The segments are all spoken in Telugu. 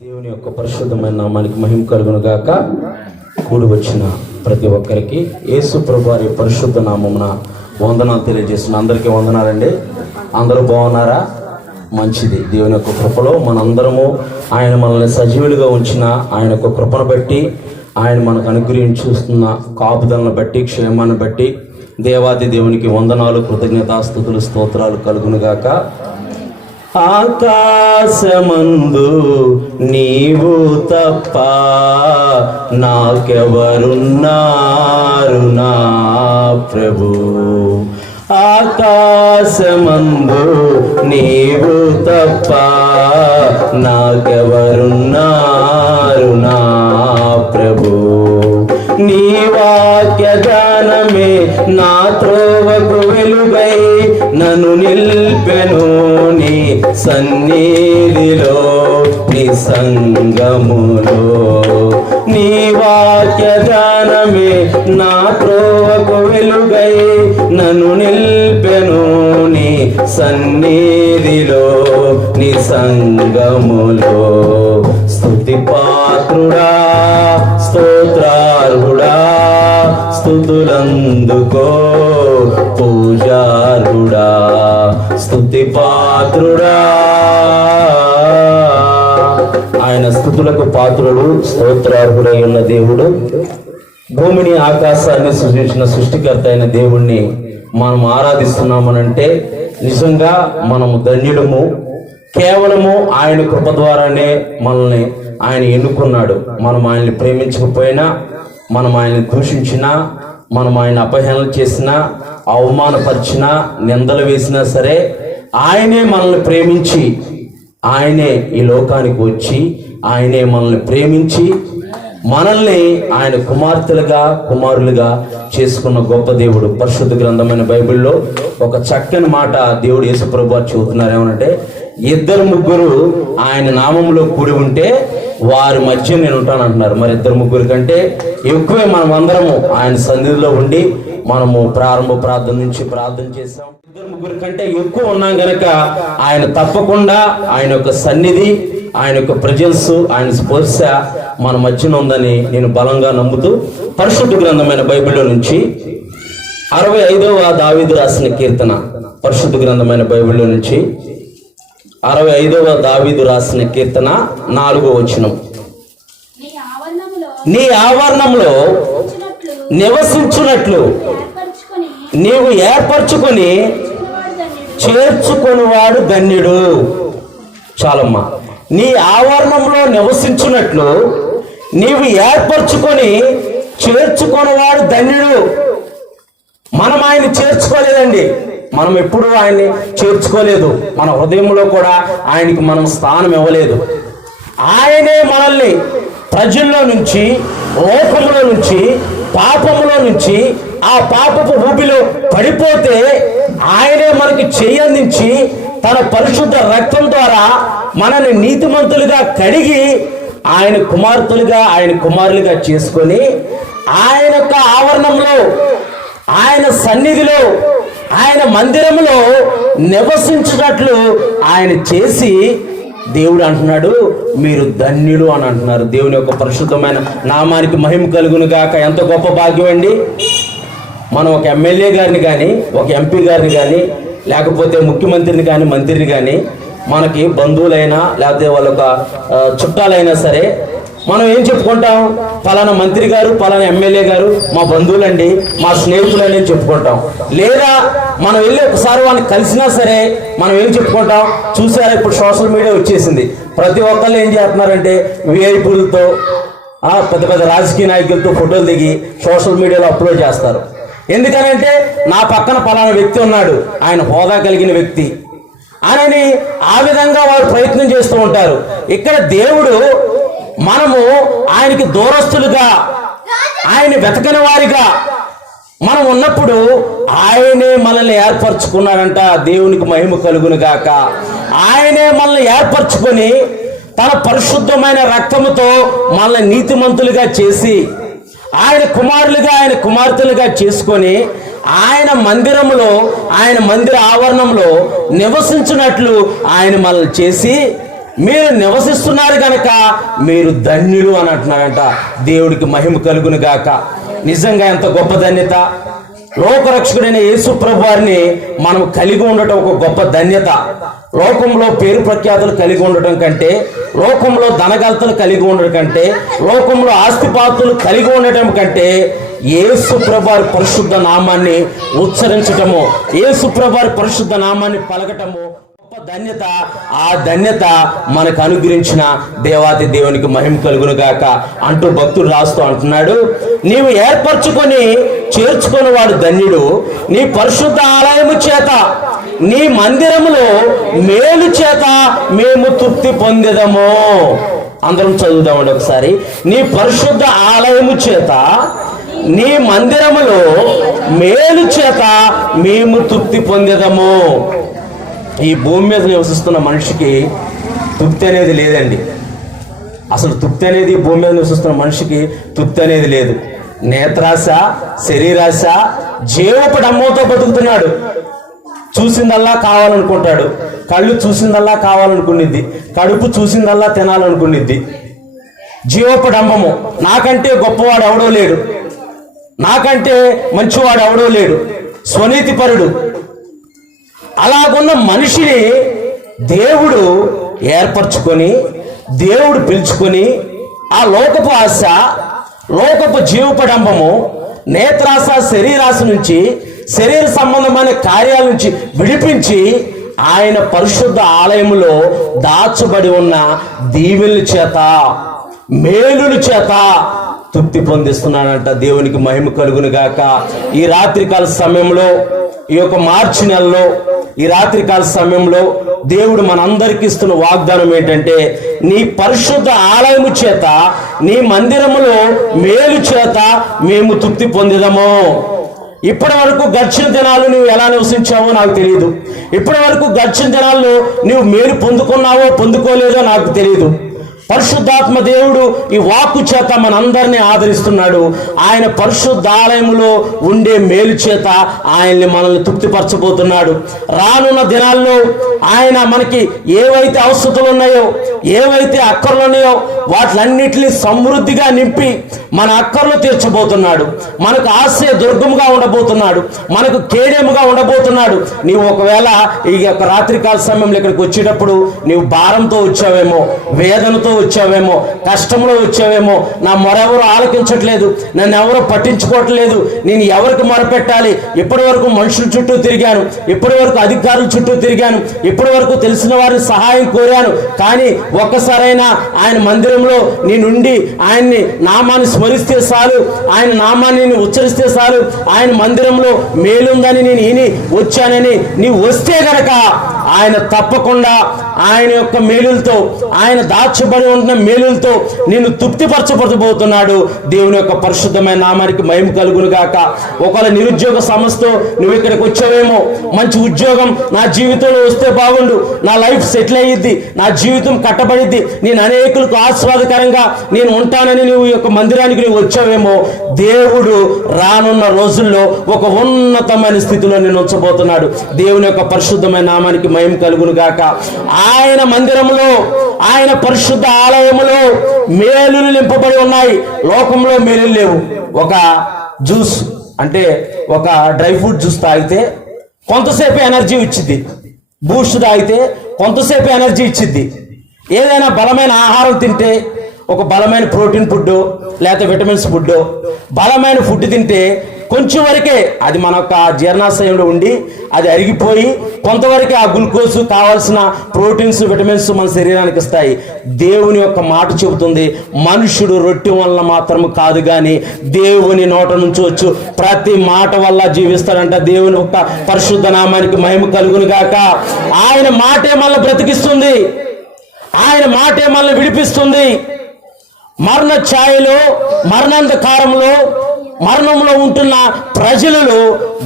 దేవుని యొక్క పరిశుద్ధమైన నామానికి మహిమ కలుగును గాక. కూడి వచ్చిన ప్రతి ఒక్కరికి యేసు ప్రభు వారి పరిశుద్ధ నామమున వందనాలు తెలియజేస్తున్నా. అందరికీ వందనాలండి. అందరూ బాగున్నారా? మంచిది. దేవుని యొక్క కృపలో మనందరము ఆయన మనల్ని సజీవులుగా ఉంచిన ఆయన యొక్క కృపను బట్టి, ఆయన మనకు అనుగ్రహించుస్తున్న కాపుదలను బట్టి, క్షేమాన్ని బట్టి దేవాది దేవునికి వందనాలు, కృతజ్ఞతాస్తుతులు, స్తోత్రాలు కలుగునుగాక. ఆకాశమందు నీవు తప్ప నాకెవరున్నారు నా ప్రభు. ఆకాశమందు నీవు తప్ప నాకెవరున్నారు నా ప్రభు. నీ వాక్య జ్ఞానమే నా త్రోవకు వెలుగై నన్ను నిల్పెను నీ సన్నిధిలో, నీ సంగములో. నీ వాక్య జ్ఞానమే నా త్రోవకు వెలుగై నన్ను నిల్పెను నీ సన్నిధిలో, నీ సంగములో. స్తుతి పాత్రుడా, స్తోత్రార్హుడా, స్తుతులందుకో పూజార్హుడా. స్తుతి పాత్రుడా, ఆయన స్తుతులకు పాత్రుడు, స్తోత్రార్హుడై ఉన్న దేవుడు. భూమిని ఆకాశాన్ని సృష్టించిన సృష్టికర్త అయిన దేవుణ్ణి మనం ఆరాధిస్తున్నామనంటే నిజంగా మనము ధన్యులము. కేవలము ఆయన కృప ద్వారానే మనల్ని ఆయన ఎన్నుకున్నాడు. మనం ఆయన్ని ప్రేమించకపోయినా, మనం ఆయన్ని దూషించినా, మనం ఆయన అపహేళన చేసినా, అవమానపరిచినా, నిందలు వేసినా సరే ఆయనే మనల్ని ప్రేమించి, ఆయనే ఈ లోకానికి వచ్చి, ఆయనే మనల్ని ప్రేమించి మనల్ని ఆయన కుమార్తెలుగా, కుమారులుగా చేసుకున్న గొప్ప దేవుడు. పరిశుద్ధ గ్రంథమైన బైబిల్లో ఒక చక్కని మాట దేవుడు యేసు ప్రభువు వారు చెబుతున్నారు. ఏమనంటే, ఇద్దరు ముగ్గురు ఆయన నామంలో కూడి ఉంటే వారి మధ్య నేను ఉంటాను అంటున్నారు. మరి ఇద్దరు ముగ్గురు కంటే ఎక్కువే మనం అందరము ఆయన సన్నిధిలో ఉండి మనము ప్రారంభ ప్రార్థన నుంచి ప్రార్థన చేసాం. ఇద్దరు ముగ్గురు కంటే ఎక్కువ ఉన్నాం గనక ఆయన తప్పకుండా ఆయన యొక్క సన్నిధి, ఆయన యొక్క ప్రజెన్స్, ఆయన స్పర్శ మన మధ్యన ఉందని నేను బలంగా నమ్ముతూ పరిశుద్ధ గ్రంథమైన బైబిల్లో నుంచి 65వ దావీదు రాసిన కీర్తన, పరిశుద్ధ గ్రంథమైన బైబిల్లో నుంచి 65వ దావీదు రాసిన కీర్తన 4వ వచనం. నీ ఆవరణంలో నివసించున్నట్లు నీవు ఏర్పరచుకొని చేర్చుకొనివాడు ధన్యుడు. చాలమ్మా. నీ ఆవరణంలో నివసించున్నట్లు నీవు ఏర్పరచుకొని చేర్చుకొనివాడు ధన్యుడు. మనం ఆయన్ని చేర్చుకోలేదండి. మనం ఎప్పుడూ ఆయన్ని చేర్చుకోలేదు. మన హృదయంలో కూడా ఆయనకి మనం స్థానం ఇవ్వలేదు. ఆయనే మనల్ని ప్రజల్లో నుంచి, లోకంలో నుంచి, పాపములో నుంచి, ఆ పాపపు ఊబిలో పడిపోతే ఆయనే మనకి చేయందించి తన పరిశుద్ధ రక్తం ద్వారా మనల్ని నీతిమంతులుగా కడిగి ఆయన కుమార్తెలుగా, ఆయన కుమారులుగా చేసుకొని ఆయన యొక్క ఆవరణంలో, ఆయన సన్నిధిలో, ఆయన మందిరంలో నివసించినట్లు ఆయన చేసి దేవుడు అంటున్నాడు, మీరు ధన్యులు అని అంటున్నారు. దేవుని యొక్క పరిశుద్ధమైన నామానికి మహిమ కలుగును గాక. ఎంత గొప్ప భాగ్యం అండి. మనం ఒక ఎమ్మెల్యే గారిని కానీ, ఒక ఎంపీ గారిని కానీ, లేకపోతే ముఖ్యమంత్రిని కానీ, మంత్రిని కానీ, మనకి బంధువులైనా లేకపోతే వాళ్ళ ఒక చుట్టాలైనా సరే మనం ఏం చెప్పుకుంటాం? పలానా మంత్రి గారు, పలానా ఎమ్మెల్యే గారు మా బంధువులండి, మా స్నేహితులని చెప్పుకుంటాం. లేదా మనం వెళ్ళి ఒకసారి వాళ్ళని కలిసినా సరే మనం ఏం చెప్పుకుంటాం? చూసారా, ఇప్పుడు సోషల్ మీడియా వచ్చేసింది. ప్రతి ఒక్కళ్ళు ఏం చేస్తున్నారంటే విఐపీలతో, పెద్ద పెద్ద రాజకీయ నాయకులతో ఫోటోలు దిగి సోషల్ మీడియాలో అప్లోడ్ చేస్తారు. ఎందుకనంటే నా పక్కన పలానా వ్యక్తి ఉన్నాడు, ఆయన హోదా కలిగిన వ్యక్తి అని ఆ విధంగా వారు ప్రయత్నం చేస్తూ ఉంటారు. ఇక్కడ దేవుడు మనము ఆయనకి దూరస్తులుగా, ఆయన వెతకని వారిగా మనం ఉన్నప్పుడు ఆయనే మనల్ని ఏర్పరచుకున్నాడంట. దేవునికి మహిమ కలుగును గాక. ఆయనే మనల్ని ఏర్పరచుకొని తన పరిశుద్ధమైన రక్తముతో మనల్ని నీతిమంతులుగా చేసి ఆయన కుమారులుగా, ఆయన కుమార్తెలుగా చేసుకొని ఆయన మందిరములో, ఆయన మందిర ఆవరణంలో నివసించినట్లు ఆయన మనల్ని చేసి మీరు నివసిస్తున్నారు కనుక మీరు ధన్యులు అని అంటున్నారంట. దేవుడికి మహిమ కలుగును గాక. నిజంగా ఎంత గొప్ప ధన్యత! లోకరక్షకుడైన యేసు ప్రభు వారిని మనం కలిగి ఉండటం ఒక గొప్ప ధన్యత. లోకంలో పేరు ప్రఖ్యాతులు కలిగి ఉండటం కంటే, లోకంలో ధనగలతలు కలిగి ఉండటం కంటే, లోకంలో ఆస్తిపాస్తులు కలిగి ఉండటం కంటే యేసు ప్రభు వారి పరిశుద్ధ నామాన్ని ఉచ్చరించటము, యేసు ప్రభు వారి పరిశుద్ధ నామాన్ని పలకటము గొప్ప ధన్యత. ఆ ధన్యత మనకు అనుగ్రహించిన దేవాది దేవునికి మహిమ కలుగును గాక అంటూ భక్తుడు రాస్తూ అంటున్నాడు, నీవు ఏర్పరచుకొని చేర్చుకొని వాడు ధన్యుడు. నీ పరిశుద్ధ ఆలయము చేత, నీ మందిరములో మేలు చేత మేము తృప్తి పొందేదము. అందరం చదువుదామండి ఒకసారి. నీ పరిశుద్ధ ఆలయము చేత, నీ మందిరములో మేలు చేత మేము తృప్తి పొందేదము. ఈ భూమి మీద నివసిస్తున్న మనిషికి తృప్తి అనేది లేదండి. అసలు తృప్తి అనేది భూమి మీద నివసిస్తున్న మనిషికి తృప్తి అనేది లేదు. నేత్రాశ, శరీరాశ, జీవపు డమ్మతో బతుకుతున్నాడు. చూసిందల్లా కావాలనుకుంటాడు. కళ్ళు చూసిందల్లా కావాలనుకునిద్ది, కడుపు చూసిందల్లా తినాలనుకునిద్ది. జీవపు డంబము. నాకంటే గొప్పవాడు ఎవడో లేడు, నాకంటే మంచివాడు ఎవడో లేడు, స్వనీతిపరుడు. అలాగున్న మనిషిని దేవుడు ఏర్పరచుకొని, దేవుడు పిలుచుకొని ఆ లోకపు ఆశ, లోకపు జీవపడంబము, నేత్రాశ, శరీరాశ నుంచి, శరీర సంబంధమైన కార్యాల నుంచి విడిపించి ఆయన పరిశుద్ధ ఆలయములో దాచబడి ఉన్న దీవెనల చేత, మేలుల చేత తృప్తి పొందిస్తున్నాడంట. దేవునికి మహిమ కలుగును గాక. ఈ రాత్రికాల సమయంలో, ఈ యొక్క మార్చి నెలలో, ఈ రాత్రికాల సమయంలో దేవుడు మనందరికి ఇస్తున్న వాగ్దానం ఏంటంటే, నీ పరిశుద్ధ ఆలయము చేత, నీ మందిరములో మేలు చేత మేము తృప్తి పొందేదము. ఇప్పటి వరకు గడిచిన దినాలు నువ్వు ఎలా నివసించావో నాకు తెలియదు. ఇప్పటి వరకు గడిచిన దినాల్లో నువ్వు మేలు పొందుకున్నావో పొందుకోలేదో నాకు తెలియదు. పరిశుద్ధాత్మ దేవుడు ఈ వాక్కు చేత మనందరినీ ఆదరిస్తున్నాడు. ఆయన పరిశుద్ధ ఆలయములో ఉండే మేలు చేత ఆయన్ని మనల్ని తృప్తిపరచబోతున్నాడు. రానున్న దినాల్లో ఆయన మనకి ఏవైతే అవసరతలు ఉన్నాయో, ఏవైతే అక్కర్లు ఉన్నాయో వాటిలన్నిటినీ సమృద్ధిగా నింపి మన అక్కర్లు తీర్చబోతున్నాడు. మనకు ఆశ్రయ దుర్గముగా ఉండబోతున్నాడు, మనకు కేడెముగా ఉండబోతున్నాడు. నీవు ఒకవేళ ఈ యొక్క రాత్రికాల సమయంలో ఇక్కడికి వచ్చేటప్పుడు నీవు భారంతో వచ్చావేమో, వేదనతో వచ్చావేమో, కష్టంలో వచ్చావేమో, నా మొరెవరు ఆలకించట్లేదు, నన్ను ఎవరు పట్టించుకోవట్లేదు, నేను ఎవరికి మొరపెట్టాలి, ఇప్పటి వరకు మనుషుల చుట్టూ తిరిగాను, ఇప్పటి వరకు అధికారుల చుట్టూ తిరిగాను, ఇప్పటి వరకు తెలిసిన వారిని సహాయం కోరాను, కానీ ఒక్కసారైనా ఆయన మందిరంలో నేనుండి ఆయన్ని నామాన్ని స్మరిస్తే చాలు, ఆయన నామాన్ని ఉచ్చరిస్తే చాలు, ఆయన మందిరంలో మేలుందని నేను విని వచ్చానని నీవు వస్తే గనక ఆయన తప్పకుండా ఆయన యొక్క మేలులతో, ఆయన దాచబడి ఉన్న మేలులతో నిన్ను తృప్తిపరచబోతున్నాడు. దేవుని యొక్క పరిశుద్ధమైన నామానికి మహిమ కలుగును గాక. ఒకవేళ నిరుద్యోగ సమస్యతో నువ్వు ఇక్కడికి వచ్చావేమో, మంచి ఉద్యోగం నా జీవితంలో వస్తే బాగుండు, నా లైఫ్ సెటిల్ అయ్యిద్ది, నా జీవితం కట్టబడిద్ది, నేను అనేకులకు ఆస్వాదకరంగా నేను ఉంటానని నువ్వు యొక్క మందిరానికి నువ్వు వచ్చావేమో, దేవుడు రానున్న రోజుల్లో ఒక ఉన్నతమైన స్థితిలో నేను ఉంచబోతున్నాడు. దేవుని యొక్క పరిశుద్ధమైన నామానికి మహిమ కలుగును గాక. ఆయన మందిరములో, ఆయన పరిశుద్ధ ఆలయములో మేలులు నింపబడి ఉన్నాయి. లోకంలో మేలులు లేవు. ఒక జ్యూస్ అంటే ఒక డ్రై ఫ్రూట్ జ్యూస్ తాగితే కొంతసేపు ఎనర్జీ ఇచ్చిద్ది, బూస్ట్ తాగితే కొంతసేపు ఎనర్జీ ఇచ్చిద్ది. ఏదైనా బలమైన ఆహారం తింటే, ఒక బలమైన ప్రోటీన్ ఫుడ్ లేకపోతే విటమిన్స్ ఫుడ్, బలమైన ఫుడ్ తింటే కొంచెం వరకే అది మన యొక్క జీర్ణాశయంలో ఉండి అది అరిగిపోయి కొంతవరకే ఆ గ్లూకోజ్ కావాల్సిన ప్రోటీన్స్, విటమిన్స్ మన శరీరానికి ఇస్తాయి. దేవుని యొక్క మాట చెబుతుంది, మనుషుడు రొట్టె వల్ల మాత్రం కాదు కానీ దేవుని నోట నుంచి వచ్చు ప్రతి మాట వల్ల జీవిస్తాడంట. దేవుని యొక్క పరిశుద్ధ నామానికి మహిమ కలుగును గాక. ఆయన మాటే మనల్ని బ్రతికిస్తుంది, ఆయన మాటే మనల్ని విడిపిస్తుంది. మరణ ఛాయలో, మరణాంధకారంలో, మరణంలో ఉంటున్న ప్రజలలో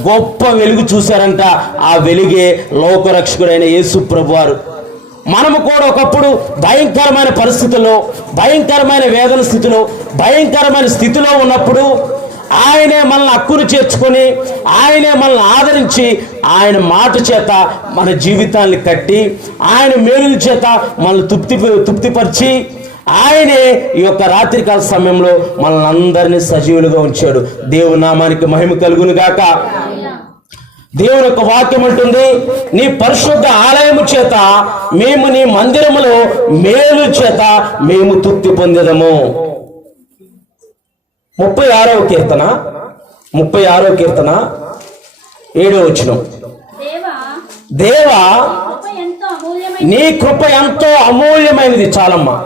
గొప్ప వెలుగు చూశారంట. ఆ వెలుగే లోకరక్షకుడైన యేసు ప్రభువారు. మనము కూడా ఒకప్పుడు భయంకరమైన పరిస్థితుల్లో, భయంకరమైన వేదన స్థితిలో, భయంకరమైన స్థితిలో ఉన్నప్పుడు ఆయనే మనల్ని హక్కును చేర్చుకొని ఆయనే మనల్ని ఆదరించి ఆయన మాట చేత మన జీవితాన్ని కట్టి ఆయన మేలుల చేత మనల్ని తృప్తిపరిచి ఆయనే ఈ యొక్క రాత్రికాల సమయంలో మనల్ని అందరినీ సజీవులుగా ఉంచాడు. దేవుని నామానికి మహిమ కలుగును గాక. దేవుని యొక్క వాక్యం అంటుంది, నీ పరిశుద్ధ ఆలయము చేత మేము నీ మందిరములో మేలు చేత మేము తృప్తి పొందేదము. 36వ కీర్తన 7వ వచనం. దేవా నీ కృప ఎంతో అమూల్యమైనది. చాలమ్మా.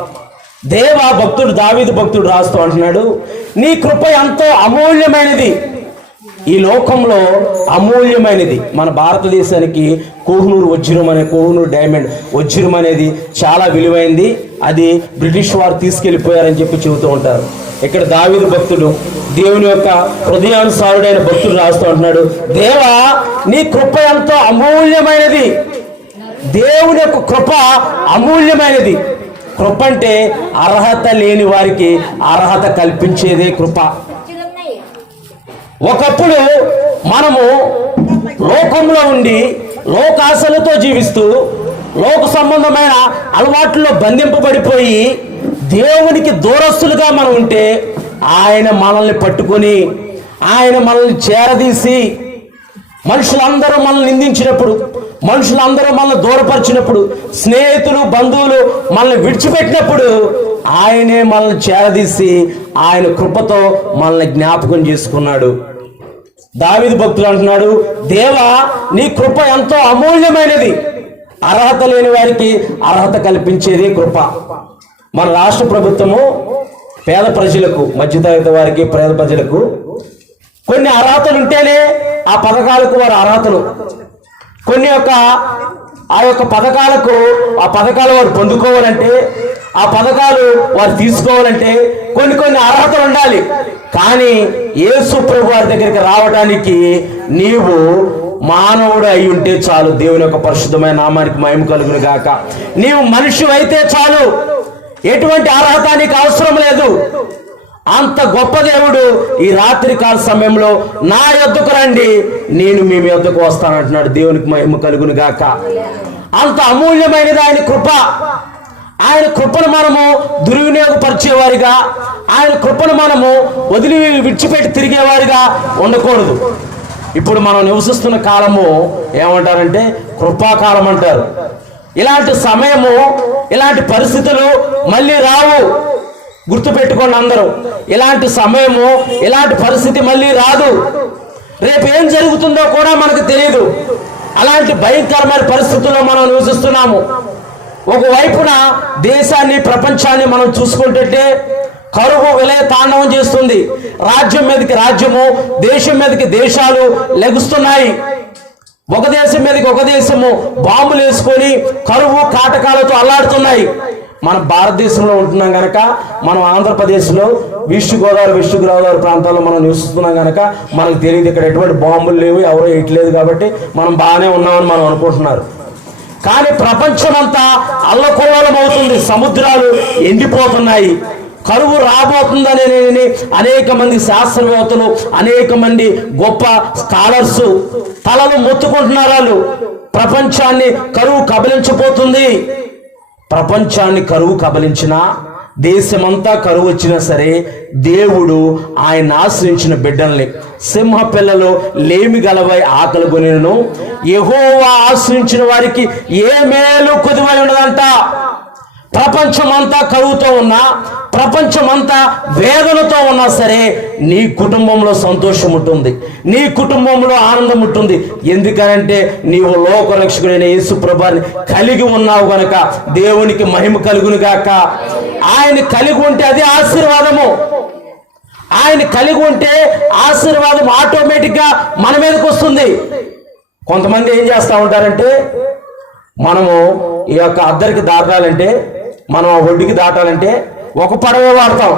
దేవా భక్తుడు దావీదు భక్తుడు రాస్తూ అంటున్నాడు, నీ కృప ఎంతో అమూల్యమైనది. ఈ లోకంలో అమూల్యమైనది మన భారతదేశానికి కోహినూరు వజ్రం అనే కోహినూరు డైమండ్ వజ్రం అనేది చాలా విలువైంది. అది బ్రిటిష్ వారు తీసుకెళ్లిపోయారని చెప్పి చెబుతూ ఉంటారు. ఇక్కడ దావీదు భక్తుడు దేవుని యొక్క హృదయానుసారుడైన భక్తుడు రాస్తూ అంటున్నాడు, దేవా నీ కృప ఎంతో అమూల్యమైనది. దేవుని యొక్క కృప అమూల్యమైనది. కృప అంటే అర్హత లేని వారికి అర్హత కల్పించేదే కృప. ఒకప్పుడు మనము లోకంలో ఉండి లోకాశలతో జీవిస్తూ లోక సంబంధమైన అలవాట్లలో బంధింపబడిపోయి దేవునికి దూరస్తులుగా మనం ఉంటే ఆయన మనల్ని పట్టుకొని ఆయన మనల్ని చేరదీసి మనుషులందరూ మనల్ని నిందించినప్పుడు, మనుషులందరూ మనల్ని దూరపరిచినప్పుడు, స్నేహితులు బంధువులు మనల్ని విడిచిపెట్టినప్పుడు ఆయనే మనల్ని చేరదీసి ఆయన కృపతో మనల్ని జ్ఞాపకం చేసుకున్నాడు. దావీదు భక్తుడు అంటున్నాడు, దేవా నీ కృప ఎంతో అమూల్యమైనది. అర్హత లేని వారికి అర్హత కల్పించేది కృప. మన రాష్ట్ర ప్రభుత్వము పేద ప్రజలకు, మధ్యతరగతి వారికి, పేద ప్రజలకు కొన్ని అర్హతలు ఉంటేనే ఆ పథకాలకు వారు అర్హతలు, కొన్ని ఆ యొక్క పథకాలకు ఆ పథకాలు వారు పొందుకోవాలంటే, ఆ పథకాలు వారు తీసుకోవాలంటే కొన్ని అర్హతలు ఉండాలి. కానీ యేసు ప్రభు వారి దగ్గరికి రావడానికి నీవు మానవుడు అయి ఉంటే చాలు. దేవుని యొక్క పరిశుద్ధమైన నామానికి మహిమ కలుగును గాక. నీవు మనిషి అయితే చాలు, ఎటువంటి అర్హత నీకు అవసరం లేదు. అంత గొప్ప దేవుడు ఈ రాత్రి కాల సమయంలో నా యొద్దకు రండి, నేను మీ యొద్దకు వస్తానంటున్నాడు. దేవునికి మహిమ కలుగును గాక. అంత అమూల్యమైనది ఆయన కృప. ఆయన కృపను మనము దుర్వినియోగపరిచేవారిగా, ఆయన కృపను మనము విడిచిపెట్టి తిరిగేవారిగా ఉండకూడదు. ఇప్పుడు మనం నివసిస్తున్న కాలము ఏమంటారంటే కృపాకాలం అంటారు. ఇలాంటి సమయము, ఇలాంటి పరిస్థితులు మళ్ళీ రావు. గుర్తుపెట్టుకోండి అందరూ, ఇలాంటి సమయము, ఇలాంటి పరిస్థితి మళ్ళీ రాదు. రేపు ఏం జరుగుతుందో కూడా మనకు తెలియదు. అలాంటి భయంకరమైన పరిస్థితుల్లో మనం నివసిస్తున్నాము. ఒకవైపున దేశాన్ని, ప్రపంచాన్ని మనం చూసుకుంటుంటే కరువు విలయ తాండవం చేస్తుంది. రాజ్యం మీదకి రాజ్యము, దేశం మీదకి దేశాలు లెగుస్తున్నాయి. ఒక దేశం మీదకి ఒక దేశము బాంబులు వేసుకొని కరువు కాటకాలతో అల్లాడుతున్నాయి. మన భారతదేశంలో ఉంటున్నాం కనుక, మనం ఆంధ్రప్రదేశ్లో వెస్ట్ గోదావరి ప్రాంతాల్లో మనం నివసిస్తున్నాం కనుక మనకు తెలియదు ఇక్కడ ఎటువంటి బాంబులు లేవు, ఎవరో వేయట్లేదు, కాబట్టి మనం బాగానే ఉన్నామని మనం అనుకుంటున్నారు. కానీ ప్రపంచమంతా అల్లకల్లోలం అవుతుంది. సముద్రాలు ఎండిపోతున్నాయి. కరువు రాబోతుందని అనేక మంది శాస్త్రవేత్తలు, అనేక మంది గొప్ప స్కాలర్స్ తలలు మొత్తుకుంటున్నారు. వాళ్ళు ప్రపంచాన్ని కరువు కబలించబోతుంది. ప్రపంచాన్ని కరువు కబలించినా, దేశమంతా కరువు వచ్చినా సరే దేవుడు ఆయన ఆశ్రయించిన బిడ్డల్ని, సింహ పిల్లలు లేమి గలవై ఆకలి కొనిను, యెహోవా ఆశ్రయించిన వారికి ఏ మేలు కొదువై ఉండదంట. ప్రపంచమంతా కరువుతో ఉన్నా, ప్రపంచమంతా వేదనతో ఉన్నా సరే నీ కుటుంబంలో సంతోషం ఉంటుంది, నీ కుటుంబంలో ఆనందం ఉంటుంది. ఎందుకనంటే నీవు లోకరక్షకుడైన యేసు ప్రభువుని కలిగి ఉన్నావు గనక. దేవునికి మహిమ కలుగును గాక. ఆయన కలిగి ఉంటే అది ఆశీర్వాదము. ఆయన కలిగి ఉంటే ఆశీర్వాదం ఆటోమేటిక్గా మన మీదకి వస్తుంది. కొంతమంది ఏం చేస్తూ ఉంటారంటే, మనము ఈ యొక్క అద్దరికి దాటాలంటే, మనం ఒడ్డుకి దాటాలంటే ఒక పడవ వాడతాం.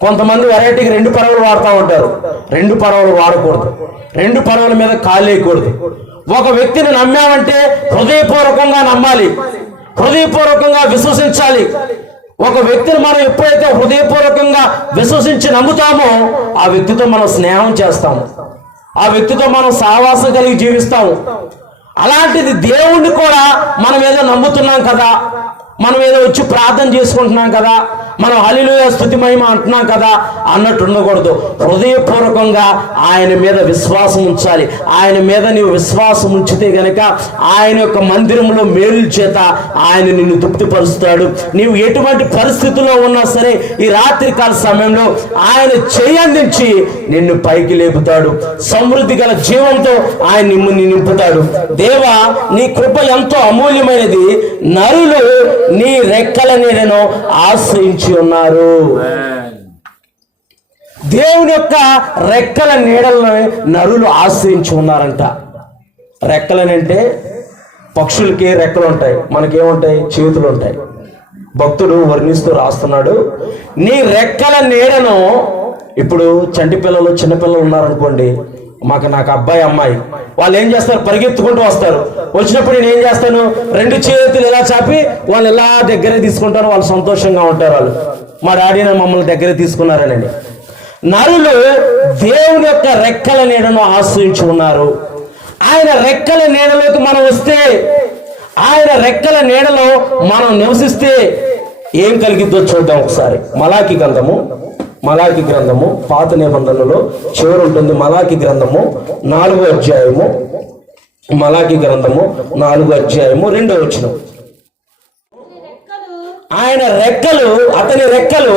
కొంతమంది వెరైటీకి 2 పడవలు వాడుతూ ఉంటారు. 2 పడవలు వాడకూడదు. 2 పడవల మీద కాలేయకూడదు. ఒక వ్యక్తిని నమ్మామంటే హృదయపూర్వకంగా నమ్మాలి, హృదయపూర్వకంగా విశ్వసించాలి. ఒక వ్యక్తిని మనం ఎప్పుడైతే హృదయపూర్వకంగా విశ్వసించి నమ్ముతామో ఆ వ్యక్తితో మనం స్నేహం చేస్తాము, ఆ వ్యక్తితో మనం సహవాసం కలిగి జీవిస్తాము. అలాంటిది దేవుణ్ణి కూడా మనం ఏదో నమ్ముతున్నాం కదా, మనం ఏదో వచ్చి ప్రార్థన చేసుకుంటున్నాం కదా, మనం హల్లెలూయా స్తుతి మహిమ అంటున్నాం కదా అన్నట్టు ఉండకూడదు. హృదయపూర్వకంగా ఆయన మీద విశ్వాసం ఉంచాలి. ఆయన మీద నీవు విశ్వాసం ఉంచితే గనక ఆయన యొక్క మందిరంలో మేలుల చేత ఆయన నిన్ను తృప్తిపరుస్తాడు. నీవు ఎటువంటి పరిస్థితుల్లో ఉన్నా సరే ఈ రాత్రికాల సమయంలో ఆయన చేయందించి నిన్ను పైకి లేపుతాడు. సమృద్ధి గల జీవంతో ఆయన నింపుతాడు. దేవా, నీ కృప ఎంతో అమూల్యమైనది. నరులు నీ రెక్కల నీడను ఆశ్రయించి ఉన్నారు. దేవుని యొక్క రెక్కల నీడలను నరులు ఆశ్రయించి ఉన్నారంట. రెక్కలనంటే పక్షులకి రెక్కలు ఉంటాయి, మనకేముంటాయి? చేతులు ఉంటాయి. భక్తుడు వర్ణిస్తూ రాస్తున్నాడు, నీ రెక్కల నీడను. ఇప్పుడు చంటి పిల్లలు చిన్నపిల్లలు ఉన్నారనుకోండి, నాకు అబ్బాయి అమ్మాయి, వాళ్ళు ఏం చేస్తారు? పరిగెత్తుకుంటూ వస్తారు. వచ్చినప్పుడు నేను ఏం చేస్తాను? 2 చేతులు ఇలా చాపి వాళ్ళు ఇలా దగ్గరే తీసుకుంటాను. వాళ్ళు సంతోషంగా ఉంటారు. వాళ్ళు మా డాడీ మమ్మల్ని దగ్గర తీసుకున్నారనండి. నరులు దేవుని యొక్క రెక్కల నీడను ఆశ్రయించి ఉన్నారు. ఆయన రెక్కల నీడలోకి మనం వస్తే, ఆయన రెక్కల నీడలో మనం నివసిస్తే ఏం కలిగిద్దో చూద్దాం ఒకసారి. మలాకి గ్రంథము పాత నిబంధనలో చివరి ఉంటుంది. మలాకి గ్రంథము 4వ అధ్యాయము, మలాకి గ్రంథము 4వ అధ్యాయము 2వ వచనం. ఆయన రెక్కలు, అతని రెక్కలు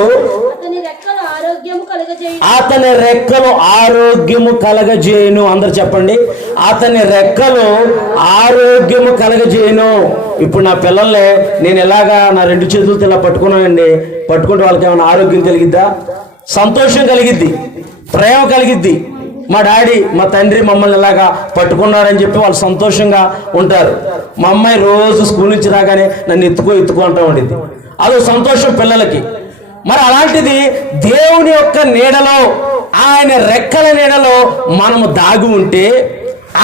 ఆరోగ్యము కలగజేయును. అందరు చెప్పండి, అతని రెక్కలు ఆరోగ్యము కలగజేయును. ఇప్పుడు నా పిల్లల్ని నేను ఎలాగా నా 2 చేతులతో ఇలా పట్టుకున్నానండి, పట్టుకుంటే వాళ్ళకి ఏమైనా ఆరోగ్యం కలిగిద్దా? సంతోషం కలిగిద్ది, ప్రేమ కలిగిద్ది. మా డాడీ మా తండ్రి మమ్మల్ని ఇలాగా పట్టుకున్నారని చెప్పి వాళ్ళు సంతోషంగా ఉంటారు. మా అమ్మాయి రోజు స్కూల్ నుంచి రాగానే నన్ను ఎత్తుకో అంటూ ఉండిద్ది. అదో సంతోషం పిల్లలకి. మరి అలాంటిది దేవుని యొక్క నీడలో, ఆయన రెక్కల నీడలో మనము దాగి ఉంటే,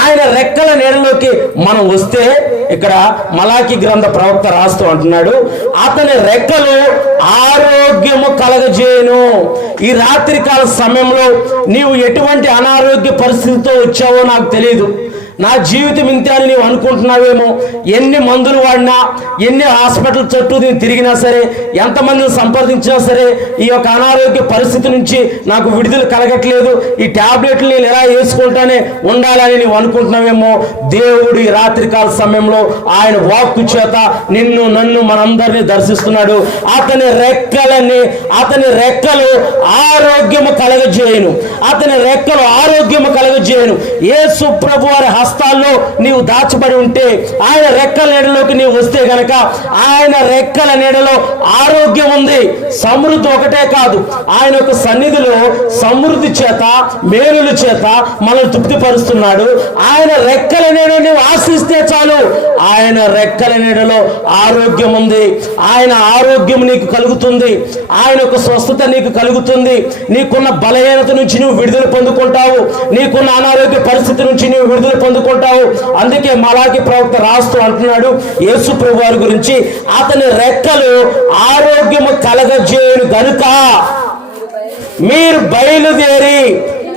ఆయన రెక్కల నీడలోకి మనం వస్తే, ఇక్కడ మలాకి గ్రంథ ప్రవక్త రాస్తూ అంటున్నాడు, అతని రెక్కలు ఆరోగ్యము కలగజేయును. ఈ రాత్రికాల సమయంలో నీవు ఎటువంటి అనారోగ్య పరిస్థితితో వచ్చావో నాకు తెలియదు. నా జీవితం ఇంతే అని నీవు అనుకుంటున్నావేమో. ఎన్ని మందులు వాడినా, ఎన్ని హాస్పిటల్ చుట్టూ నేను తిరిగినా సరే, ఎంతమందిని సంప్రదించినా సరే, ఈ యొక్క అనారోగ్య పరిస్థితి నుంచి నాకు విడుదల కలగట్లేదు, ఈ టాబ్లెట్లు నేను ఎలా వేసుకుంటానే ఉండాలని నీవు అనుకుంటున్నావేమో. దేవుడు ఈ రాత్రికాల సమయంలో ఆయన వాక్కు చేత నిన్ను నన్ను మనందరినీ దర్శిస్తున్నాడు. అతని రెక్కలు ఆరోగ్యము కలగజేయును. అతని రెక్కలు ఆరోగ్యము కలగజేయును. యేసు ప్రభువారి హస్తాల్లో నీవు దాచబడి ఉంటే, ఆయన రెక్కల నీడలోకి నీవు వస్తే గనక ఆయన రెక్కల నీడలో ఆరోగ్యం ఉంది. సమృద్ధి ఒకటే కాదు, ఆయన యొక్క సన్నిధిలో సమృద్ధి చేత మేలుల చేత మనల్ని తృప్తిపరుస్తున్నాడు. ఆయన రెక్కల నీడ నీవు ఆశ్రయిస్తే చాలు, ఆయన రెక్కల నీడలో ఆరోగ్యం ఉంది. ఆయన ఆరోగ్యం నీకు కలుగుతుంది, ఆయన యొక్క స్వస్థత నీకు కలుగుతుంది. నీకున్న బలహీనత నుంచి నువ్వు విడుదల పొందుకుంటావు, నీకున్న అనారోగ్య పరిస్థితి నుంచి నువ్వు విడుదల పొందుకుంటావు. అందుకే మలాకి ప్రవక్త రాస్తూ అంటున్నాడు యేసు ప్రభు వారి గురించి, అతని రెక్కలు ఆరోగ్యము కలగజేయును గనుక మీరు బయలుదేరి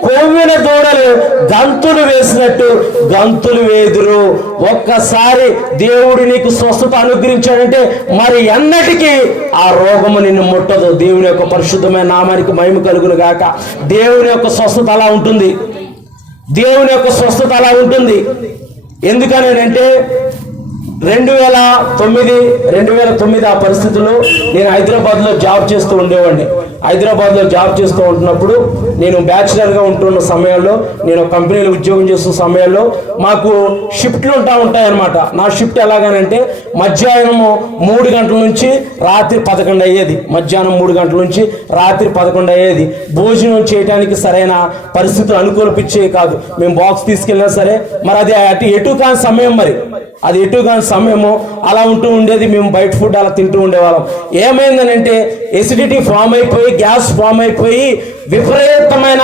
కొవ్విన దూడలు గంతులు వేసినట్టు గంతులు వేదురు. ఒక్కసారి దేవుడు నీకు స్వస్థత అనుగ్రహించాడంటే మరి ఎన్నటికీ ఆ రోగము నిన్ను ముట్టదు. దేవుని యొక్క పరిశుద్ధమైన నామానికి మహిమ కలుగును గాక. దేవుని యొక్క స్వస్థత అలా ఉంటుంది, దేవుని యొక్క స్వస్థత అలా ఉంటుంది. ఎందుకనంటే 2009 ఆ పరిస్థితుల్లో నేను హైదరాబాద్లో జాబ్ చేస్తూ ఉండేవాడిని. హైదరాబాద్లో జాబ్ చేస్తూ ఉంటున్నప్పుడు, నేను బ్యాచిలర్గా ఉంటున్న సమయంలో, నేను కంపెనీలో ఉద్యోగం చేస్తున్న సమయంలో మాకు షిఫ్ట్లు ఉంటాయన్నమాట. నా షిఫ్ట్ ఎలాగనంటే మధ్యాహ్నము 3 గంటల నుంచి రాత్రి 11 అయ్యేది. మధ్యాహ్నం 3 గంటల నుంచి రాత్రి 11 అయ్యేది. భోజనం చేయడానికి సరైన పరిస్థితులు అనుకూలిపించేవి కాదు. మేము బాక్స్ తీసుకెళ్ళినా సరే మరి అది ఎటు కాని సమయం, మరి అది ఎటు కాని సమయము అలా ఉంటూ ఉండేది. మేము బయట ఫుడ్ అలా తింటూ ఉండేవాళ్ళం. ఏమైందనంటే ఎసిడిటీ ఫామ్ అయిపోయి, గ్యాస్ ఫామ్ అయిపోయి విపరీతమైన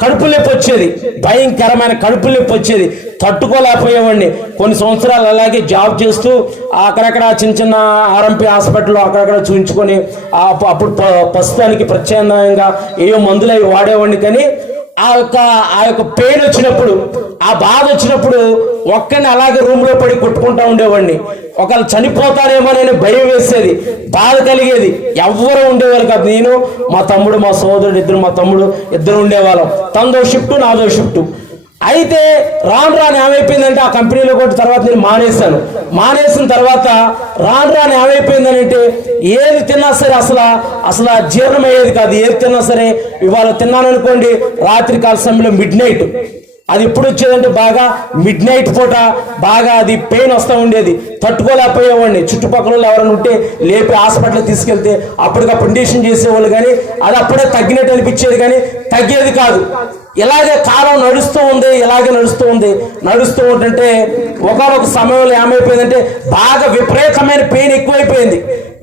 కడుపు నొప్పి వచ్చేది, భయంకరమైన కడుపు నొప్పి వచ్చేది. తట్టుకోలేకపోయేవాడిని. కొన్ని సంవత్సరాలు అలాగే జాబ్ చేస్తూ అక్కడక్కడ చిన్న చిన్న ఆర్ఎంపీ హాస్పిటల్లో అక్కడక్కడ చూపించుకొని అప్పుడు ప్రస్తుతానికి ప్రత్యామ్నాయంగా ఏవో మందులు అవి వాడేవాడిని. కానీ ఆ యొక్క పెయిన్ వచ్చినప్పుడు, ఆ బాధ వచ్చినప్పుడు ఒక్కడిని అలాగే రూమ్లో పడి కొట్టుకుంటా ఉండేవాడిని. ఒకళ్ళు చనిపోతారేమోనని భయం వేసేది, బాధ కలిగేది. ఎవ్వరూ ఉండేవారు కాదు. నేను, మా తమ్ముడు, మా సోదరుడు మా తమ్ముడు ఇద్దరు ఉండేవాళ్ళం. తనదో షిఫ్ట్, నాదో షిఫ్ట్. అయితే రాను ఏమైపోయిందంటే ఆ కంపెనీలో కూడా తర్వాత నేను మానేసిన తర్వాత రాను ఏమైపోయిందనంటే ఏది తిన్నా సరే అసలు జీర్ణం అయ్యేది కాదు. ఏది తిన్నా సరే ఇవాళ తిన్నాననుకోండి, రాత్రి కాల సమయంలో మిడ్ నైట్, అది ఎప్పుడు వచ్చేదంటే బాగా మిడ్ నైట్ పూట బాగా అది పెయిన్ వస్తూ ఉండేది. తట్టుకోలేకపోయేవాడిని. చుట్టుపక్కల ఎవరైనా ఉంటే లేపి హాస్పిటల్ తీసుకెళ్తే అప్పటికప్పుడు ఇంజెక్షన్ చేసేవాళ్ళు, కానీ అది అప్పుడే తగ్గినట్టు అనిపించేది, కానీ తగ్గేది కాదు. ఇలాగే కాలం నడుస్తూ ఉంటుంటే ఒకనొక సమయంలో ఏమైపోయిందంటే బాగా విపరీతమైన పెయిన్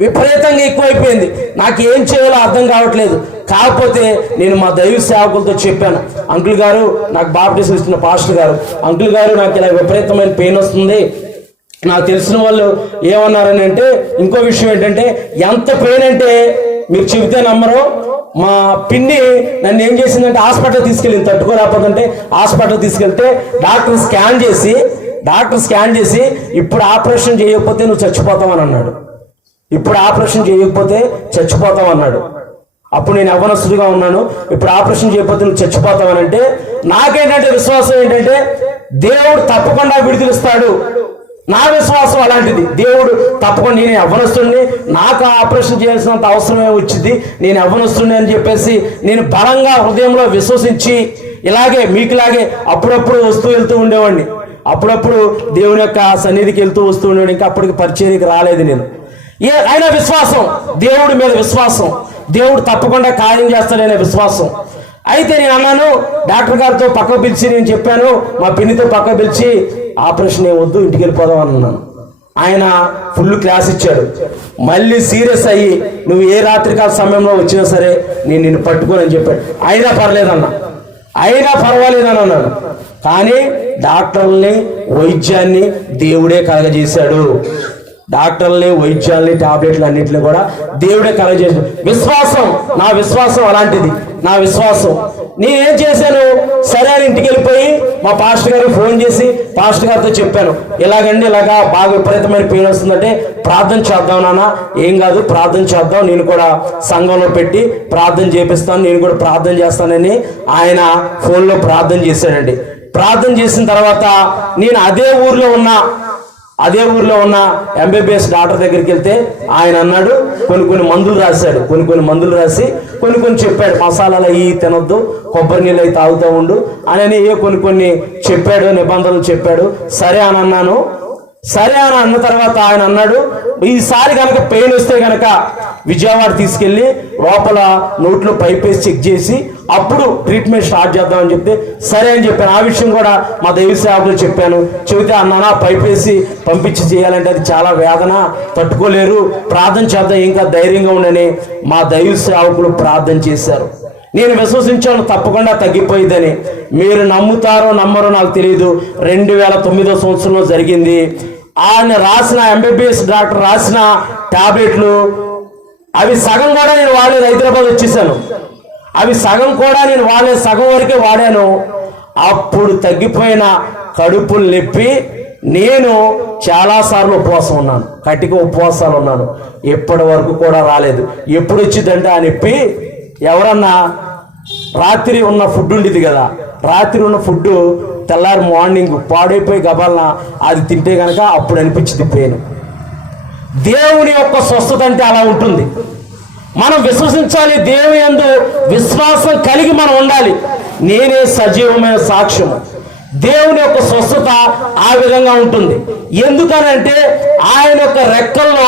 విపరీతంగా ఎక్కువైపోయింది. నాకు ఏం చేయాలో అర్థం కావట్లేదు. కాకపోతే నేను మా దైవ సేవకులతో చెప్పాను, అంకుల్ గారు, నాకు బాప్టిజం ఇస్తున్న పాస్టర్ గారు, అంకుల్ గారు నాకు ఇలా విపరీతమైన పెయిన్ వస్తుంది. నాకు తెలిసిన వాళ్ళు ఏమన్నారని అంటే, ఇంకో విషయం ఏంటంటే, ఎంత పెయిన్ అంటే మీరు చెబితే నమ్మరు, మా పిన్ని నన్ను ఏం చేసిందంటే హాస్పిటల్ తీసుకెళ్ళింది. తట్టుకోలేకపోతుంటే హాస్పిటల్ తీసుకెళ్తే డాక్టర్ స్కాన్ చేసి ఇప్పుడు ఆపరేషన్ చేయకపోతే నువ్వు చచ్చిపోతావని అన్నాడు. అప్పుడు నేను యవ్వనస్తుడిగా ఉన్నాను. ఇప్పుడు ఆపరేషన్ చేయకపోతే నువ్వు చచ్చిపోతావనంటే నాకేంటంటే విశ్వాసం ఏంటంటే దేవుడు తప్పకుండా విడుదలిస్తాడు. నా విశ్వాసం అలాంటిది. దేవుడు తప్పకుండా, నేను యవ్వనస్తుడిని, నాకు ఆపరేషన్ చేయాల్సినంత అవసరమే వచ్చింది, నేను యవ్వనస్తుడిని అని చెప్పేసి నేను బలంగా హృదయంలో విశ్వసించి ఇలాగే మీకులాగే అప్పుడప్పుడు వస్తూ వెళ్తూ ఉండేవాడిని. అప్పుడప్పుడు దేవుని యొక్క సన్నిధికి వెళ్తూ వస్తూ ఉండేవాడిని. ఇంకా అప్పటికి పరిచర్యకి రాలేదు నేను. అయినా విశ్వాసం, దేవుడి మీద విశ్వాసం, దేవుడు తప్పకుండా కార్యం చేస్తాడనే విశ్వాసం. అయితే నేను అన్నాను, డాక్టర్ గారితో పక్క పిలిచి నేను చెప్పాను, మా పిన్నితో పక్క పిలిచి ఆపరేషన్ ఏమొద్దు, ఇంటికి వెళ్ళిపోదాం అని అన్నాను. ఆయన ఫుల్ క్లాస్ ఇచ్చాడు. మళ్ళీ సీరియస్ అయ్యి, నువ్వు ఏ రాత్రికాల సమయంలో వచ్చినా సరే నేను నిన్ను పట్టుకోని అని చెప్పాడు. అయినా పర్వాలేదని అన్నాను. కానీ డాక్టర్లని, వైద్యాన్ని దేవుడే కలగజేశాడు. వైద్యాల్ని, టాబ్లెట్లు అన్నింటినీ కూడా దేవుడే కలగజేశాడు. నా విశ్వాసం అలాంటిది. నేనేం చేశాను, సరే అని ఇంటికి వెళ్ళిపోయి మా పాస్టర్ గారికి ఫోన్ చేసి పాస్టర్ గారితో చెప్పాను, ఇలాగా బాగా విపరీతమైన పెయిన్ వస్తుందంటే ప్రార్థన చేద్దాం నాన్న. ఏం కాదు, ప్రార్థన చేద్దాం, నేను కూడా సంఘంలో పెట్టి ప్రార్థన చేపిస్తాను, నేను కూడా ప్రార్థన చేస్తానని ఆయన ఫోన్లో ప్రార్థన చేశాడండి. ప్రార్థన చేసిన తర్వాత నేను అదే ఊర్లో ఉన్న ఎంబీబీఎస్ డాక్టర్ దగ్గరికి వెళ్తే ఆయన అన్నాడు, కొన్ని మందులు రాశాడు. కొన్ని మందులు రాసి కొన్ని చెప్పాడు, మసాలాలు అవి తినొద్దు, కొబ్బరి నీళ్ళు అవి తాగుతూ ఉండు అని కొన్ని చెప్పాడు, నిబంధనలు చెప్పాడు. సరే అని అన్న తర్వాత ఆయన అన్నాడు, ఈసారి కనుక పెయిన్ వస్తే కనుక విజయవాడ తీసుకెళ్లి లోపల నోట్లో పైప్ వేసి చెక్ చేసి అప్పుడు ట్రీట్మెంట్ స్టార్ట్ చేద్దామని చెప్తే సరే అని చెప్పాను. ఆ విషయం కూడా మా దైవ సేవకులు చెప్పాను. చెబితే అన్నానా, పైప్ వేసి పంపించి చేయాలంటే అది చాలా వేదన, తట్టుకోలేరు, ప్రార్థన చేద్దాం, ఇంకా ధైర్యంగా ఉండని మా దైవ సేవకులు ప్రార్థన చేశారు. నేను విశ్వసించాను తప్పకుండా తగ్గిపోయిందని. మీరు నమ్ముతారో నమ్మరో నాకు తెలియదు. 2009 సంవత్సరంలో జరిగింది. ఆయన రాసిన, ఎంబీబీఎస్ డాక్టర్ రాసిన టాబ్లెట్లు అవి సగం కూడా నేను వాడలేదు. హైదరాబాద్ వచ్చేసాను. అవి సగం కూడా నేను వాడలేదు, సగం వరకే వాడాను. అప్పుడు తగ్గిపోయిన కడుపులు నొప్పి నేను చాలాసార్లు ఉపవాసం ఉన్నాను, కటిక ఉపవాసాలు ఉన్నాను. ఎప్పటి వరకు కూడా రాలేదు. ఎప్పుడు వచ్చిందంటే ఆ నొప్పి, ఎవరన్నా రాత్రి ఉన్న ఫుడ్ ఉండేది కదా, రాత్రి ఉన్న ఫుడ్ తెల్లారి మార్నింగ్ పాడైపోయి గబాలన అది తింటే కనుక అప్పుడు అనిపించింది పెయిన్. దేవుని యొక్క స్వస్థత అంటే అలా ఉంటుంది. మనం విశ్వసించాలి, దేవుని యందు విశ్వాసం కలిగి మనం ఉండాలి. నేనే సజీవమైన సాక్ష్యము. దేవుని యొక్క స్వస్థత ఆ విధంగా ఉంటుంది. ఎందుకనంటే ఆయన యొక్క రెక్కల్లో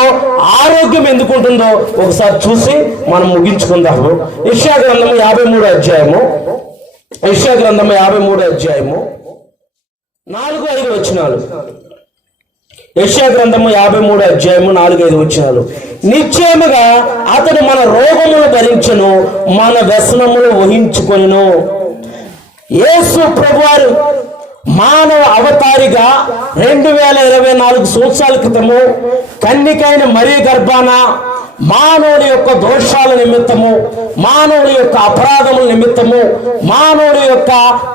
ఆరోగ్యం ఎందుకు ఉంటుందో ఒకసారి చూసి మనం ముగించుకుందాము. యెషయా గ్రంథము 53వ అధ్యాయము, 4-5 వచనాలు. యెషయా గ్రంథము 53వ అధ్యాయము 4-5 వచనాలు. నిశ్చయముగా అతడు మన రోగములు భరించెను, మన వ్యసనములు వహించుకొనెను. యేసు ప్రభువారు మానవ అవతారిగా 2024 సంవత్సరాల క్రితము కన్నికైన మరియ గర్భాన మానవుడి యొక్క దోషాల నిమిత్తము, మానవుడి యొక్క అపరాధముల నిమిత్తము, మానవుడి యొక్క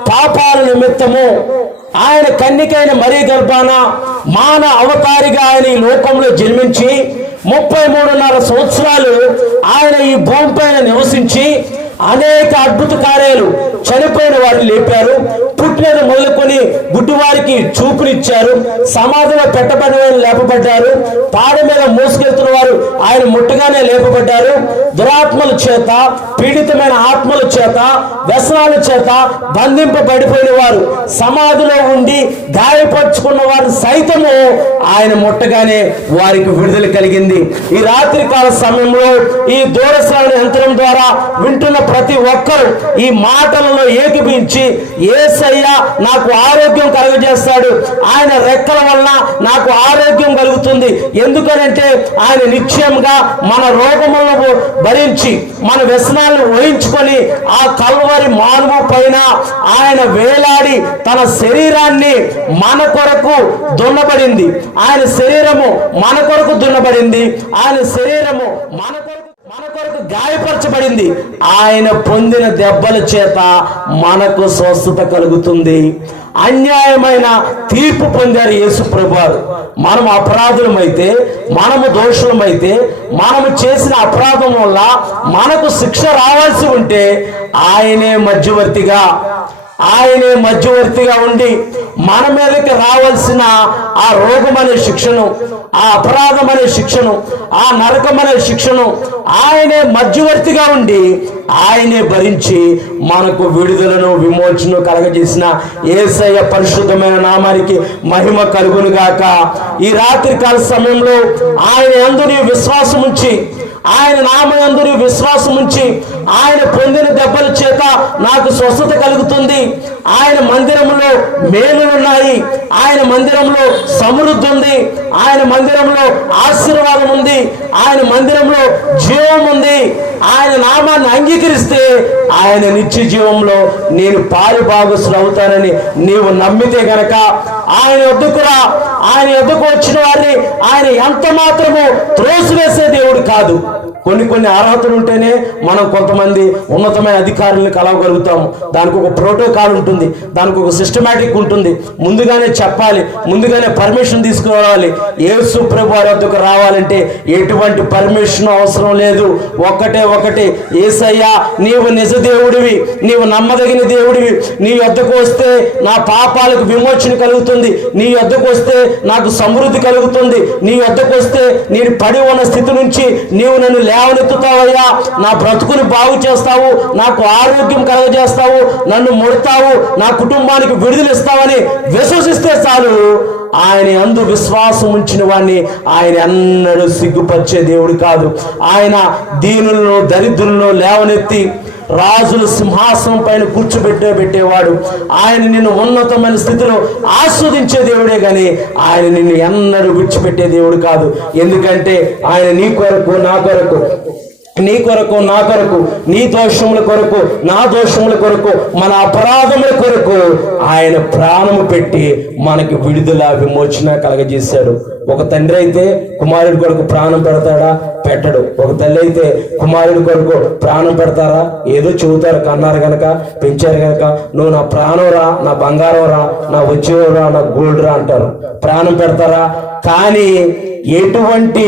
పాపాల నిమిత్తము ఆయన కన్నికైన మరియ గర్భాన మానవ అవతారిగా ఆయన ఈ లోకంలో జన్మించి 33.5 సంవత్సరాలు ఆయన ఈ భూమిపైన నివసించి అనేక అద్భుత కార్యాలు, చనిపోయిన వారిని లేపారు, పుట్టినది మొదలుకొని గుడ్డివారికి చూపునిచ్చారు, సమాధిలో పెట్టబడిన వారు లేపబడ్డారు, పాడ మీద మోసుకెళ్తున్న వారు ఆయన ముట్టగానే లేపబడ్డారు, దురాత్మల చేత, పీడితమైన ఆత్మల చేత, వ్యసనాల చేత బంధింపబడిపోయిన వారు, సమాధిలో ఉండి గాయపరుచుకున్న వారు సైతము ఆయన ముట్టగానే వారికి విడుదల కలిగింది. ఈ రాత్రి కాల సమయంలో ఈ దూరశ్రవణ యంత్రం ద్వారా వింటున్న ప్రతి ఒక్కరు ఈ మాటలలో ఏకీభించి యేసయ్య నాకు ఆరోగ్యం కలుగజేస్తాడు, ఆయన రెక్కల వలన నాకు ఆరోగ్యం కలుగుతుంది, ఎందుకనంటే ఆయన నిశ్చయంగా మన రోగములను భరించి మన వ్యసనాలను వహించుకొని ఆ కల్వరి మానవ పైన ఆయన వేలాడి తన శరీరాన్ని మన కొరకు దున్నబడింది, ఆయన శరీరము మన కొరకు దున్నబడింది, ఆయన శరీరము మన కొరకు గాయపరచబడింది, ఆయన పొందిన దెబ్బల చేత మనకు స్వస్థత కలుగుతుంది. అన్యాయమైన తీర్పు పొందారు యేసు ప్రభువారు. మనం అపరాధులమైతే, మనము దోషులమైతే, మనము చేసిన అపరాధం వల్ల మనకు శిక్ష రావాల్సి ఉంటే ఆయనే మధ్యవర్తిగా ఉండి మన మీదకి రావాల్సిన ఆ రోగం అనే శిక్షను, ఆ అపరాధం అనే శిక్షను, ఆ నరకం అనే శిక్షను ఆయనే మధ్యవర్తిగా ఉండి ఆయనే భరించి మనకు విడుదలను, విమోచనను కలగజేసిన యేసయ్య పరిశుద్ధమైన నామానికి మహిమ కలుగును గాక. ఈ రాత్రి కాల సమయంలో ఆయన యందు నీ విశ్వాసం ఉంచి, ఆయన నామయందు నీ విశ్వాసం ఉంచి, ఆయన పొందిన దెబ్బల చేత నాకు స్వస్థత కలుగుతుంది, ఆయన మందిరంలో మేలులున్నాయి, ఆయన మందిరంలో సమృద్ధి ఉంది, ఆయన మందిరంలో ఆశీర్వాదం ఉంది, ఆయన మందిరంలో జీవం ఉంది, ఆయన నామాన్ని అంగీకరిస్తే ఆయన నిత్య జీవంలో నేను పాలుభాగస్తులు అవుతానని నీవు నమ్మితే గనక ఆయన వద్దకురా. ఆయన వద్దకు వచ్చిన వారిని ఆయన ఎంత మాత్రము త్రోసివేసే దేవుడు కాదు. కొన్ని అర్హతలు ఉంటేనే మనం కొంతమంది ఉన్నతమైన అధికారులను కలవగలుగుతాము. దానికి ఒక ప్రోటోకాల్ ఉంటుంది, దానికి ఒక సిస్టమేటిక్ ఉంటుంది, ముందుగానే చెప్పాలి, ముందుగానే పర్మిషన్ తీసుకురావాలి. యేసు ప్రభువు వద్దకు రావాలంటే ఎటువంటి పర్మిషన్ అవసరం లేదు. ఒకటే యేసయ్యా నీవు నిజ దేవుడివి, నీవు నమ్మదగిన దేవుడివి, నీ వద్దకు వస్తే నా పాపాలకు విమోచన కలుగుతుంది, నీ వద్దకు వస్తే నాకు సమృద్ధి కలుగుతుంది, నీ వద్దకు వస్తే నేను పడి ఉన్న స్థితి నుంచి నీవు నన్ను లేవనెత్తుతావయ్యా, నా బ్రతుకుని బాగు చేస్తావు, నాకు ఆరోగ్యం కలగజేస్తావు, నన్ను ముడతావు, నా కుటుంబానికి విడుదలిస్తావని విశ్వసిస్తే చాలు. ఆయన యందు విశ్వాసం ఉంచిన వాడిని ఆయన అన్నడూ సిగ్గుపరిచే దేవుడు కాదు. ఆయన దీనులను, దరిద్రులను లేవనెత్తి రాజుల సింహాసనం పైన కూర్చోబెట్టేవాడు. ఆయన నిన్ను ఉన్నతమైన స్థితిలో ఆస్వాదించే దేవుడే కానీ ఆయన నిన్ను ఎన్నడూ విడిచిపెట్టే దేవుడు కాదు. ఎందుకంటే ఆయన నీ కొరకు, నా కొరకు, నీ కొరకు, నా కొరకు, నీ దోషముల కొరకు, నా దోషముల కొరకు, మన అపరాధముల కొరకు ఆయన ప్రాణము పెట్టి మనకి విడుదల, విమోచన కలగజేశాడు. ఒక తండ్రి అయితే కుమారుడి కొరకు ప్రాణం పెడతాడా? పెట్టడు. ఒక తల్లి అయితే కుమారుడి కొరకు ప్రాణం పెడతారా? ఏదో చెబుతారు, కన్నారు గనక, పెంచారు గనక, నువ్వు నా ప్రాణం రా, నా బంగారం రా, నా వచ్చేవరా, నా గోల్డ్ రా అంటారు. ప్రాణం పెడతారా? కానీ ఎటువంటి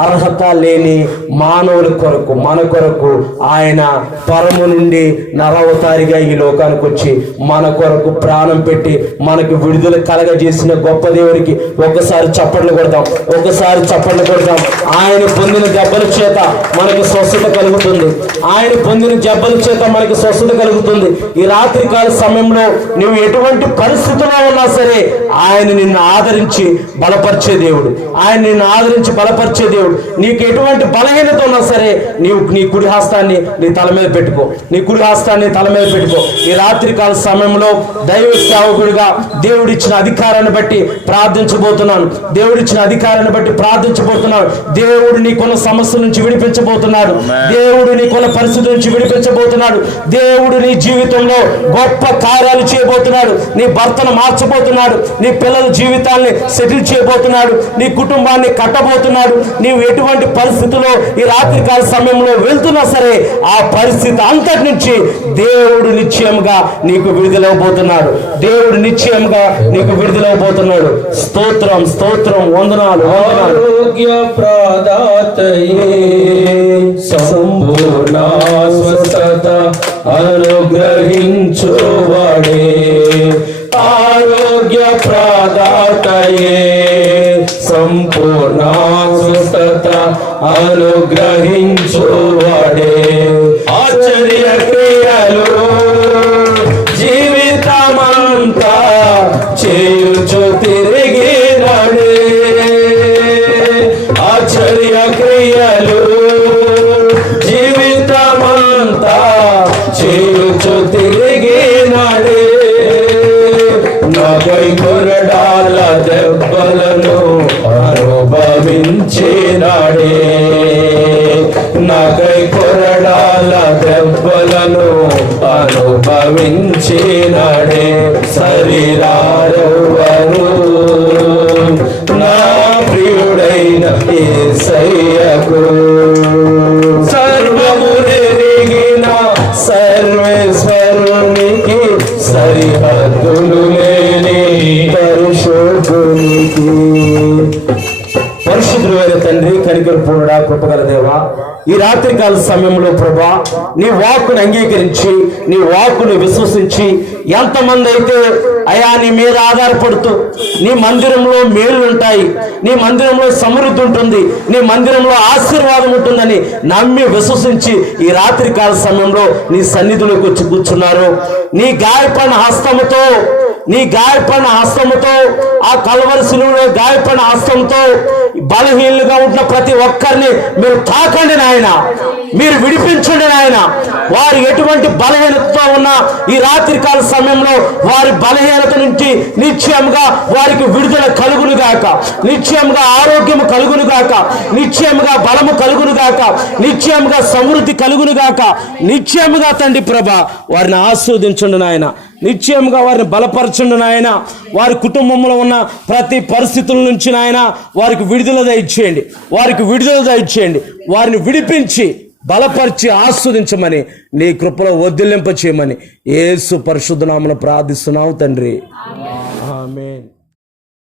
అర్హత లేని మానవుల కొరకు, మన కొరకు ఆయన పరము నుండి నరవతారిగా ఈ లోకానికి వచ్చి మన కొరకు ప్రాణం పెట్టి మనకు విడుదల కలగజేసిన గొప్ప దేవుడికి ఒకసారి చప్పట్లు కొడదాం, ఒకసారి చప్పట్లు కొడదాం. ఆయన పొందిన దెబ్బల చేత మనకు స్వస్థత కలుగుతుంది, ఆయన పొందిన దెబ్బల చేత మనకు స్వస్థత కలుగుతుంది. ఈ రాత్రి కాల సమయంలో నువ్వు ఎటువంటి పరిస్థితుల్లో ఉన్నా సరే ఆయన నిన్ను ఆదరించి బలపరిచే దేవుడు. ఆయన నిన్ను ఆదరించి బలపరిచే దేవుడు. నీకు ఎటువంటి బలహీనత ఉన్నా సరే నీ కుడి హస్తాన్ని నీ తల మీద పెట్టుకో. నీ కుడి హస్తాన్ని తల మీద పెట్టుకో. ఈ రాత్రికాల సమయంలో దైవ సేవకుడిగా దేవుడిచ్చిన అధికారాన్ని బట్టి ప్రార్థించబోతున్నాను. దేవుడిచ్చిన అధికారాన్ని బట్టి ప్రార్థించబోతున్నాను. దేవుడు నీకున్న సమస్య నుంచి విడిపించబోతున్నాడు. దేవుడు నీకున్న పరిస్థితి నుంచి విడిపించబోతున్నాడు. దేవుడు నీ జీవితంలో గొప్ప కార్యాలు చేయబోతున్నాడు. నీ భర్తను మార్చబోతున్నాడు. నీ పిల్లల జీవితాన్ని సెటిల్ చేయబోతున్నాడు. నీ కుటుంబాన్ని కట్టబోతున్నాడు. నీవు ఎటువంటి పరిస్థితిలో ఈ రాత్రికాల సమయంలో వెళ్తున్నా సరే ఆ పరిస్థితి అంతటి నుంచి దేవుడు నిశ్చయంగా నీకు విడుదలవబోతున్నాడు. దేవుడు నిశ్చయంగా నీకు విడుదలవబోతున్నాడు. స్తోత్రం, స్తోత్రం, వందనాలు, వందనాలు. ఆరోగ్య ప్రదాతయే సంపూర్ణ స్వస్థత అనుగ్రహించువాడే. ఆరోగ్య ప్రదాతయే సంపూర్ణ స్వస్థత అనుగ్రహించువాడే. ఆశ్చర్య క్రియలు జీవితమంతా చేయుచు తిరిగినడే. ఆశ్చర్య క్రియలు జీవితమంతా చేయుచు తిరిగినడే. నాకై కొరడాల దెబ్బలను అనుభవించినాడే. నాకై కొరడాల దెబ్బలను అనుభవించినాడే. శరీరారెవ్వరు నా ప్రియుడైన యేసయ్యకు సర్వము నెరిగిన సర్వేశ్వరునికి సరిహద్దులు లేని పరిశుద్ధునికి. పరిశుద్ధుడైన తండ్రి, కనికరపూర్ణుడా, కృపగల దేవా, ఈ రాత్రికాల సమయంలో ప్రభా నీ వాక్కును అంగీకరించి నీ వాక్కును విశ్వసించి ఎంతమంది అయితే అయా నీ మీద ఆధారపడుతూ నీ మందిరంలో మేలు ఉంటాయి, నీ మందిరంలో సమృద్ధి ఉంటుంది, నీ మందిరంలో ఆశీర్వాదం ఉంటుందని నమ్మి విశ్వసించి ఈ రాత్రికాల సమయంలో నీ సన్నిధిలోకి వచ్చి కూర్చున్నారు. నీ గాయపడిన హస్తముతో ఆ కల్వరి శిలువలో గాయపడిన హస్తంతో బలహీనులుగా ఉన్న ప్రతి ఒక్కరిని మీరు తాకండి నాయన, మీరు విడిపించండి నాయన. వారు ఎటువంటి బలహీనతతో ఉన్నా ఈ రాత్రికాల సమయంలో వారి బలహీనత నుంచి నిశ్చయంగా వారికి విడుదల కలుగును గాక, నిశ్చయంగా ఆరోగ్యము కలుగును గాక, నిశ్చయంగా బలము కలుగును గాక, నిశ్చయంగా సమృద్ధి కలుగును గాక. నిశ్చయముగా తండ్రి ప్రభ వారిని ఆస్వాదించండి నాయన, నిశ్చయంగా వారిని బలపరచండి నాయన. వారి కుటుంబంలో ఉన్న ప్రతి పరిస్థితుల నుంచి నాయన వారికి విడుదల దయచేయండి, వారికి విడుదల దయచేయండి. వారిని విడిపించి బలపరిచి ఆస్వాదించమని నీ కృపలో వర్ధిల్లింప చేయమని యేసు పరిశుద్ధ నామమున ప్రార్థిస్తున్నాము తండ్రి. ఆమేన్.